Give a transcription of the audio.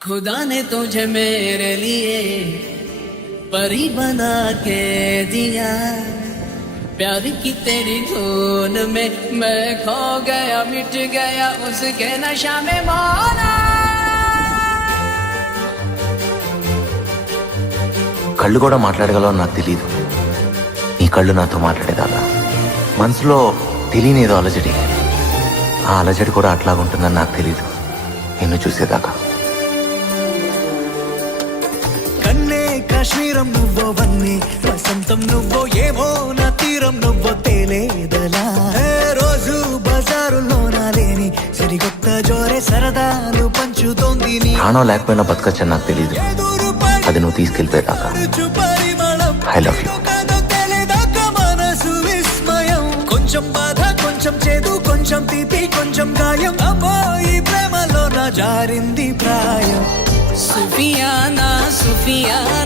खुदा ने तुझे मेरे लिए परी बना के दिया, प्यार की तेरी धुन में मैं खो गया, मिट गया उसके नशा में मौला। కళ్ళు కూడా మాట్లాడగలవో నాకు తెలియదు. ఈ కళ్ళు నాతో మాట్లాడేదాకా మనసులో తెలియనిదో అలజడి, ఆ అలజడి కూడా అట్లాగుంటుందని నాకు తెలీదు నిన్ను చూసేదాకా. కన్నే కాశ్మీరం నువ్వో వన్నే వసంతం నువ్వో ఏమో నా తీరం నువ్వో తేలేదలా. రోజు బజారులో నా లేని సరికొత్త జోరే సరదాలు పంచుతోంది నీ ప్రాణం లేకపోయినా బతకచ్చని నాకు తెలీదు. అది నువ్వు తీసుకెళ్ళిపోయేదాకా. I love you. మనసు విస్మయం, కొంచెం బాధ కొంచెం చేదు కొంచెం తీపి కొంచెం గాయం, అమ్మో ఈ ప్రేమలో నా జారింది ప్రాయం. सुफियाना सुफियाना